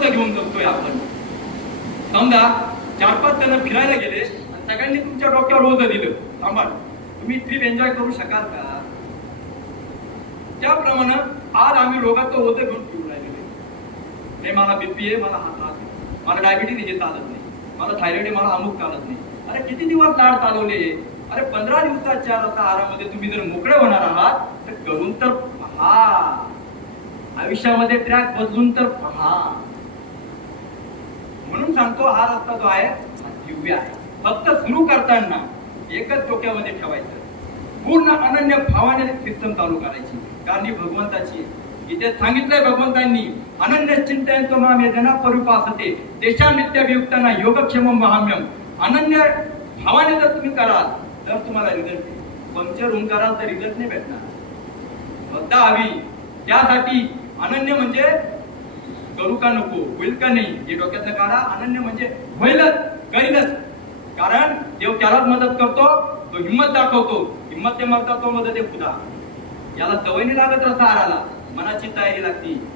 ओझ घेऊन जगतोय आपण. समजा चार पाच जण फिरायला गेले आणि सगळ्यांनी तुमच्या डोक्यावर ओझ दिलं. थांबा. तुम्ही ट्रीप एन्जॉय करू शकाल का? त्याप्रमाणे आज आम्ही रोगाचं ओझ घेऊन फिरू राहिलेले नाही मला बीपी आहे मला हा त्रास मला डायबिटीज हे चालत नाही. मला थायरॉइड आहे मला अमुक चालत नाही. अरे किती दिवस लाड चालवले? अरे पंधरा दिवसाच्या आहारामध्ये तुम्ही जर मोकळे होणार आहात तर करून तर पहा. आयुष्यामध्ये ट्रॅक बदलून तर पहा. म्हणून सांगतो हा रस्ता जो आहे दिव्य आहे. फक्त सुरू करताना एकच डोक्यामध्ये ठेवायचं. पूर्ण अनन्य भावाने कीर्तन चालू करायची. कारण ही भगवंताची आहे. इथे सांगितलंय भगवंतांनी अनन्य चिंतन माम वेदना परुपासते देशा नित्यभियुक्तांना योगक्षम महाम्यम अनन्य भावाने जर तुम्ही कराल तर तुम्हाला रिझल्ट पंक्चर होऊन कराल तर रिझल्ट नाही भेटणार. श्रद्धा हवी. त्यासाठी अनन्य म्हणजे करू का नको? होईल का नाही? हे डोक्यातलं काढा. अनन्य म्हणजे होईलच करीलच कारण देव त्यालाच मदत करतो तो हिंमत दाखवतो. हिंमत ते मरता तो मदत आहे खुदा. याला सवय नाही लागत रसा आराला. मनाची तयारी लागती.